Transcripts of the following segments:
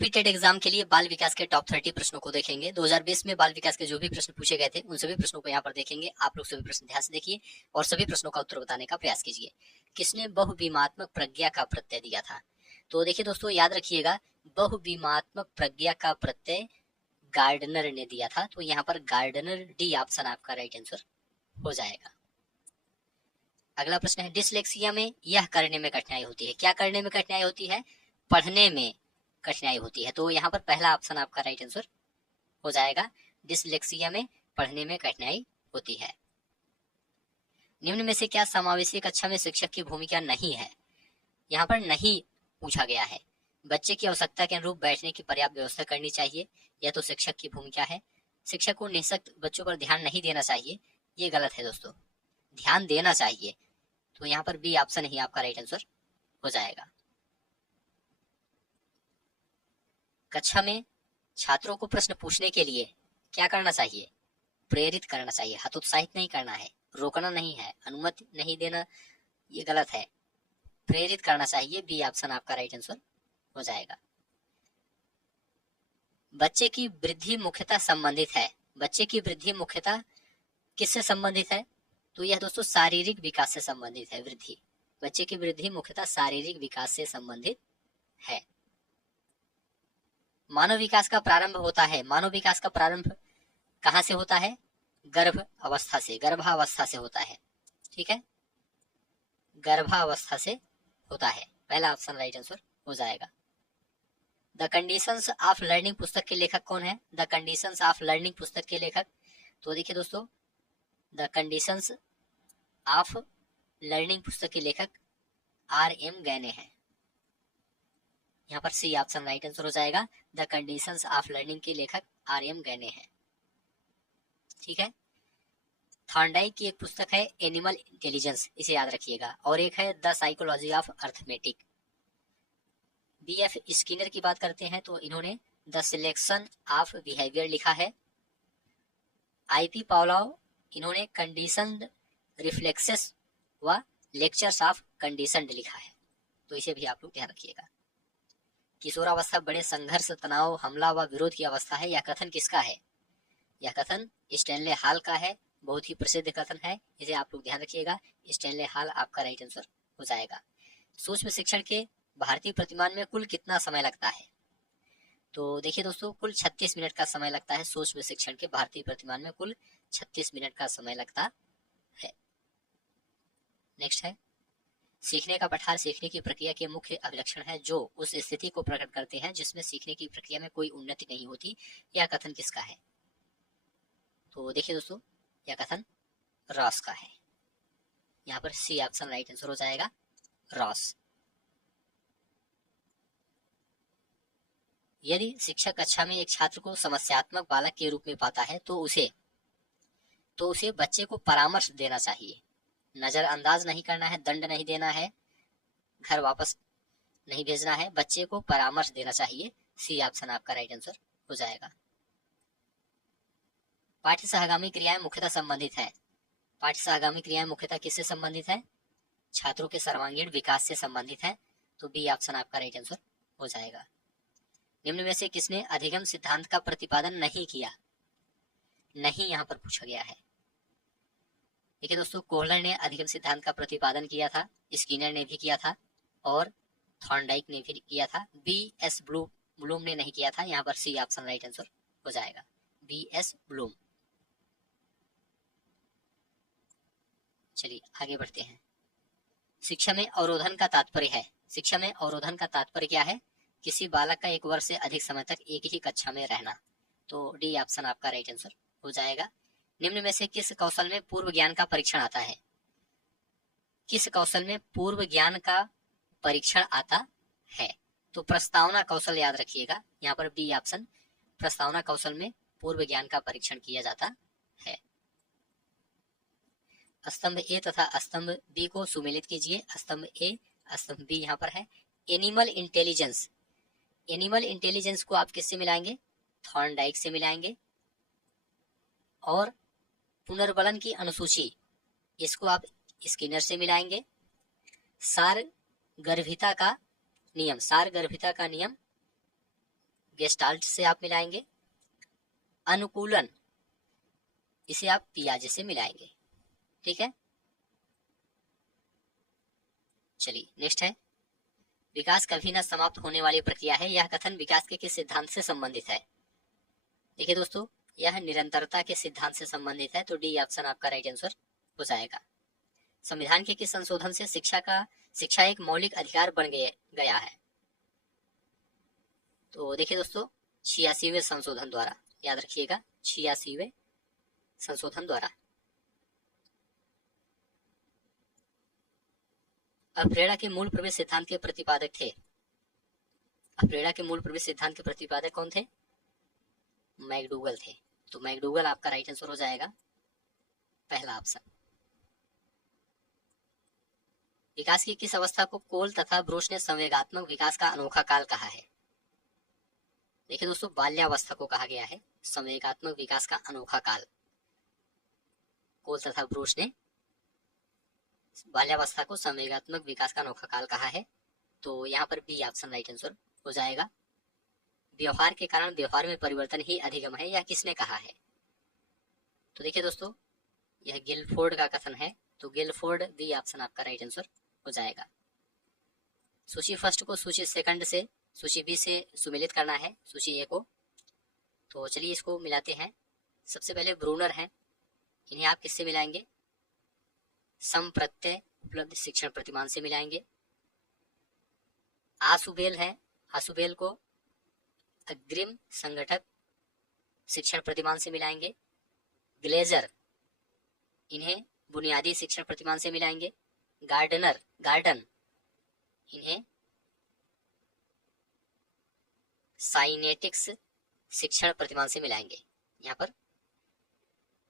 UP TET exam के लिए बाल विकास के टॉप 30 प्रश्नों को देखेंगे। 2020 में बाल विकास के जो भी प्रश्न पूछे गए थे उन सभी प्रश्नों को यहाँ पर देखेंगे। आप लोग सभी प्रश्न ध्यान से देखिए और सभी प्रश्नों का उत्तर बताने का प्रयास कीजिए। किसने बहुविमात्मक प्रज्ञा का प्रत्यय दिया था? तो देखिए दोस्तों, याद रखिएगा, बहुविमात्मक प्रज्ञा का प्रत्यय गार्डनर ने दिया था। तो यहाँ पर गार्डनर, डी ऑप्शन आपका राइट आंसर हो जाएगा। अगला प्रश्न है, डिसलेक्सिया में यह करने में कठिनाई होती है। क्या करने में कठिनाई होती है? पढ़ने में कठिनाई होती है। तो यहाँ पर पहला ऑप्शन आपका राइट आंसर हो जाएगा। डिसलेक्सिया में पढ़ने में कठिनाई होती है। निम्न में से क्या समावेशी कक्षा में शिक्षक की भूमिका नहीं है? यहाँ पर नहीं पूछा गया है। बच्चे की आवश्यकता के अनुरूप बैठने की पर्याप्त व्यवस्था करनी चाहिए, यह तो शिक्षक की भूमिका है। शिक्षक को निःशक्त बच्चों पर ध्यान नहीं देना चाहिए, ये गलत है दोस्तों, ध्यान देना चाहिए। तो यहाँ पर बी ऑप्शन ही आपका राइट आंसर हो जाएगा। कक्षा में छात्रों को प्रश्न पूछने के लिए क्या करना चाहिए? प्रेरित करना चाहिए, हतोत्साहित नहीं करना है, रोकना नहीं है, अनुमति नहीं देना, ये गलत है। प्रेरित करना चाहिए, बी ऑप्शन आपका राइट आंसर हो जाएगा। बच्चे की वृद्धि मुख्यतः संबंधित है। बच्चे की वृद्धि मुख्यतः किससे संबंधित है? तो यह दोस्तों शारीरिक विकास से संबंधित है। वृद्धि, बच्चे की वृद्धि मुख्यतः शारीरिक विकास से संबंधित है। मानव विकास का प्रारंभ होता है। मानव विकास का प्रारंभ कहां से होता है? गर्भ अवस्था से, गर्भावस्था से होता है। ठीक है, गर्भावस्था से होता है। पहला ऑप्शन राइट आंसर हो जाएगा। द कंडीशंस ऑफ लर्निंग पुस्तक के लेखक कौन है? द कंडीशंस ऑफ लर्निंग पुस्तक के लेखक, तो देखिए दोस्तों, द कंडीशंस ऑफ लर्निंग पुस्तक के लेखक R.M. गैने हैं। यहाँ पर सी ऑप्शन राइट आंसर हो जाएगा। द कंडीशंस ऑफ लर्निंग के लेखक R.M. गैने हैं। ठीक है, थॉर्नडाइक की एक पुस्तक है एनिमल इंटेलिजेंस, इसे याद रखिएगा, और एक है the psychology of arithmetic. B.F. Skinner की बात करते हैं तो इन्होंने द सिलेक्शन ऑफ बिहेवियर लिखा है। I.P. पावलोव, इन्होंने कंडीशनड रिफ्लेक्सेस व लेक्चर्स ऑफ कंडीशनड लिखा है। तो इसे भी आप लोग ध्यान रखिएगा। किशोरावस्था बड़े संघर्ष, तनाव, हमला व विरोध की अवस्था है। यह कथन किसका है? यह कथन स्टैनले हॉल का है, बहुत ही प्रसिद्ध कथन है, इसे आप लोग ध्यान रखिएगा। स्टैनले हॉल आपका राइट आंसर हो जाएगा। सूक्ष्म शिक्षण के भारतीय प्रतिमान में कुल कितना समय लगता है? तो देखिए दोस्तों, कुल 36 मिनट का समय लगता है। सूक्ष्म शिक्षण के भारतीय प्रतिमान में कुल 36 मिनट का समय लगता है। नेक्स्ट है, सीखने का पठार सीखने की प्रक्रिया के मुख्य अभिलक्षण है जो उस स्थिति को प्रकट करते हैं जिसमें सीखने की प्रक्रिया में कोई उन्नति नहीं होती। यह कथन किसका है? तो देखिए दोस्तों, यह कथन रॉस का है। यहाँ पर सी ऑप्शन राइट आंसर हो जाएगा, रॉस। यदि शिक्षक कक्षा में एक छात्र को समस्यात्मक बालक के रूप में पाता है तो उसे बच्चे को परामर्श देना चाहिए, नजरअंदाज नहीं करना है, दंड नहीं देना है, घर वापस नहीं भेजना है, बच्चे को परामर्श देना चाहिए। सी ऑप्शन आपका राइट आंसर हो जाएगा। पाठ्य सहगामी क्रियाएं मुख्यतः संबंधित है। पाठ्य सहगामी क्रियाएं मुख्यतः किससे संबंधित है? छात्रों के सर्वांगीण विकास से संबंधित है। तो बी ऑप्शन आपका राइट आंसर हो जाएगा। निम्न में से किसने अधिगम सिद्धांत का प्रतिपादन नहीं किया? नहीं यहाँ पर पूछा गया है। देखिए दोस्तों, कोहलर ने अधिगम सिद्धांत का प्रतिपादन किया था, स्किनर ने भी किया था और थॉर्नडाइक ने भी किया था। B.S. ब्लूम ने नहीं किया था। यहाँ पर सी ऑप्शन राइट आंसर हो जाएगा, B.S. ब्लूम। चलिए आगे बढ़ते हैं। शिक्षा में अवरोधन का तात्पर्य है। शिक्षा में अवरोधन का तात्पर्य क्या है? किसी बालक का एक वर्ष से अधिक समय तक एक ही कक्षा में रहना। तो डी ऑप्शन आपका राइट आंसर हो जाएगा। निम्न में से किस कौशल में पूर्व ज्ञान का परीक्षण आता है? किस कौशल में पूर्व ज्ञान का परीक्षण आता है? तो प्रस्तावना कौशल याद रखिएगा। यहाँ पर बी ऑप्शन, प्रस्तावना कौशल में पूर्व ज्ञान का परीक्षण किया जाता है। स्तंभ ए तथा स्तंभ बी को सुमेलित कीजिए। स्तंभ ए, स्तंभ बी यहाँ पर है। एनिमल इंटेलिजेंस, एनिमल इंटेलिजेंस को आप किससे मिलाएंगे? थॉर्नडाइक से मिलाएंगे। और पुनर्बलन की अनुसूची, इसको आप स्किनर से मिलाएंगे। सार गर्भिता का नियम, सार गर्भिता का नियम गेस्टाल्ट से आप मिलाएंगे। अनुकूलन, इसे आप पियाजे से मिलाएंगे। ठीक है, चलिए नेक्स्ट है, विकास कभी न समाप्त होने वाली प्रक्रिया है, यह कथन विकास के किस सिद्धांत से संबंधित है? देखिए दोस्तों, यह निरंतरता के सिद्धांत से संबंधित है, तो डी ऑप्शन आपका राइट आंसर हो जाएगा। संविधान के किस संशोधन से शिक्षा एक मौलिक अधिकार बन गया है? तो देखिए दोस्तों, 86वें संशोधन द्वारा, याद रखिएगा 86वें संशोधन द्वारा। अफ्रेडा के मूल प्रवेश सिद्धांत के प्रतिपादक थे। अफ्रेडा के मूल प्रवेश सिद्धांत के प्रतिपादक कौन थे? मैकडूगल थे। तो मैकडूगल आपका राइट आंसर हो जाएगा, पहला ऑप्शन। विकास की किस अवस्था को कोल तथा ब्रूस ने संवेगात्मक विकास का अनोखा काल कहा है? देखिए दोस्तों, बाल्यावस्था को कहा गया है संवेगात्मक विकास का अनोखा काल। कोल तथा ब्रूस ने बाल्यावस्था को संवेगात्मक विकास का अनोखा काल कहा है, तो यहाँ पर बी ऑप्शन राइट आंसर हो जाएगा। व्यवहार के कारण व्यवहार में परिवर्तन ही अधिगम है, यह किसने कहा है? तो देखिए दोस्तों, यह गिलफोर्ड का कथन है, तो गिलफोर्ड बी ऑप्शन आपका राइट आंसर हो जाएगा। सूची फर्स्ट को सूची सेकंड से सूची बी से सुमेलित करना है, सूची ए को। तो चलिए इसको मिलाते हैं। सबसे पहले ब्रूनर है, इन्हें आप किससे मिलाएंगे? सम प्रत्यय उपलब्ध शिक्षण प्रतिमान से मिलाएंगे। आसुबेल है, आसुबेल को अग्रिम संगठक शिक्षण प्रतिमान से मिलाएंगे। ग्लेजर, इन्हें बुनियादी शिक्षण प्रतिमान से मिलाएंगे। गार्डन, इन्हें साइनेटिक्स शिक्षण प्रतिमान से मिलाएंगे। यहाँ पर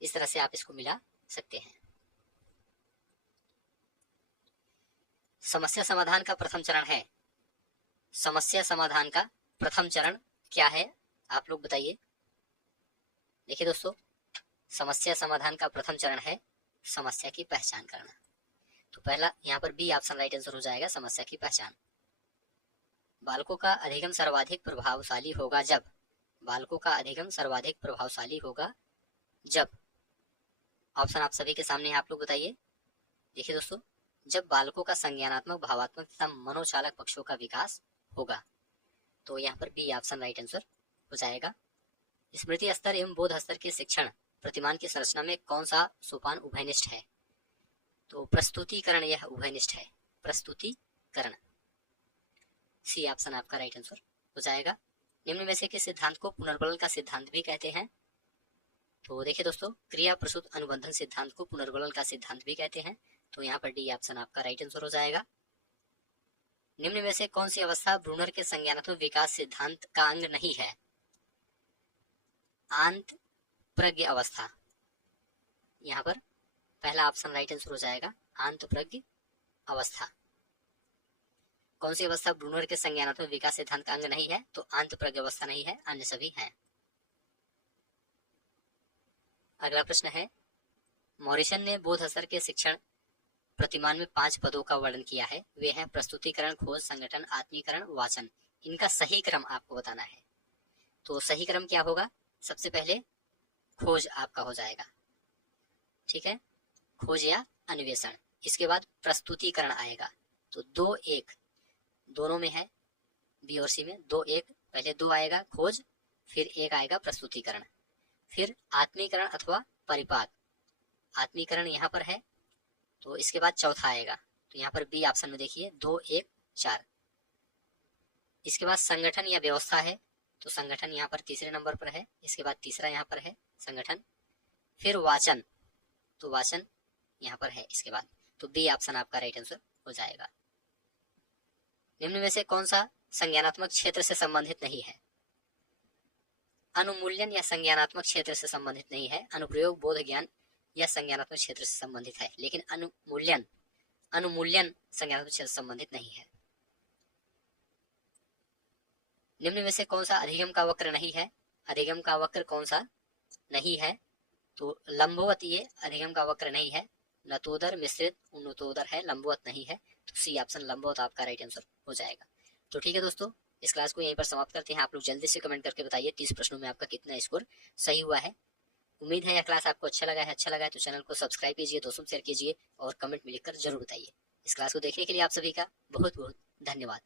इस तरह से आप इसको मिला सकते हैं। समस्या समाधान का प्रथम चरण है। समस्या समाधान का प्रथम चरण क्या है, आप लोग बताइए। देखिए दोस्तों, समस्या समाधान का प्रथम चरण है समस्या की पहचान करना। तो पहला यहाँ पर बी ऑप्शन राइट आंसर हो जाएगा, समस्या की पहचान। बालकों का अधिगम सर्वाधिक प्रभावशाली होगा जब, बालकों का अधिगम सर्वाधिक प्रभावशाली होगा जब, ऑप्शन आप सभी के सामने आप लोग बताइए। देखिए दोस्तों, जब बालकों का संज्ञानात्मक, भावात्मक तथा मनोचालक पक्षों का विकास होगा। तो यहाँ पर बी ऑप्शन राइट आंसर हो जाएगा। स्मृति स्तर एवं बोध स्तर के शिक्षण प्रतिमान की संरचना में कौन सा सोपान उभयनिष्ठ है? तो प्रस्तुतिकरण, यह उभयनिष्ठ है, प्रस्तुतिकरण। सी ऑप्शन आपका राइट आंसर हो जाएगा। निम्न में से किस सिद्धांत को पुनर्बलन का सिद्धांत भी कहते हैं? तो देखिए दोस्तों, क्रिया प्रसूत अनुबंधन सिद्धांत को पुनर्बलन का सिद्धांत भी कहते हैं, तो यहाँ पर डी ऑप्शन आपका राइट आंसर हो जाएगा। निम्न में से कौन सी अवस्था ब्रूनर के संज्ञानात्मक विकास सिद्धांत का अंग नहीं है? आंत प्रज्ञ अवस्था, यहाँ पर पहला ऑप्शन राइट आंसर हो जाएगा, आंत प्रज्ञ अवस्था। कौन सी अवस्था ब्रूनर के संज्ञानात्मक विकास सिद्धांत का अंग नहीं है? तो आंत प्रज्ञ अवस्था नहीं है, अन्य सभी हैं। अगला प्रश्न है, मॉरिसन ने बोध स्तर के शिक्षण प्रतिमान में 5 पदों का वर्णन किया है, वे हैं प्रस्तुतिकरण, खोज, संगठन, आत्मीकरण, वाचन। इनका सही क्रम आपको बताना है। तो सही क्रम क्या होगा? सबसे पहले खोज आपका हो जाएगा, ठीक है, खोज या अन्वेषण। इसके बाद प्रस्तुतिकरण आएगा, तो 2-1 दोनों में है, बी और सी में 2-1, पहले 2 आएगा खोज, फिर 1 आएगा प्रस्तुतिकरण, फिर आत्मीकरण अथवा परिपाक। आत्मीकरण यहाँ पर है, तो इसके बाद चौथा आएगा, तो यहाँ पर बी ऑप्शन में देखिए 2-1-4। इसके बाद संगठन या व्यवस्था है, तो संगठन यहाँ पर तीसरे नंबर पर है, इसके बाद तीसरा यहाँ पर है संगठन, फिर वाचन, तो वाचन यहाँ पर है इसके बाद, तो बी ऑप्शन आपका राइट आंसर हो जाएगा। निम्न में से कौन सा संज्ञानात्मक क्षेत्र से संबंधित नहीं है? अनुमूल्यन या संज्ञानात्मक क्षेत्र से संबंधित नहीं है। अनुप्रयोग, बोध, ज्ञान या संज्ञानात्मक क्षेत्र से संबंधित है, लेकिन अनुमूल्यन संज्ञानात्मक क्षेत्र से संबंधित नहीं है। निम्न में से कौन सा अधिगम का वक्र नहीं है? अधिगम का वक्र कौन सा नहीं है? तो लंबवत, ये अधिगम का वक्र नहीं है। नतोदर, मिश्रित, उन्नतोदर है, लंबवत नहीं है, तो सी ऑप्शन लंबवत आपका राइट आंसर हो जाएगा। तो ठीक है दोस्तों, इस क्लास को यहीं पर समाप्त करते हैं। आप लोग जल्दी से कमेंट करके बताइए 30 प्रश्नों में आपका कितना स्कोर सही हुआ है। उम्मीद है यह क्लास आपको अच्छा लगा है तो चैनल को सब्सक्राइब कीजिए, दोस्तों में शेयर कीजिए और कमेंट में लिखकर जरूर बताइए। इस क्लास को देखने के लिए आप सभी का बहुत बहुत धन्यवाद।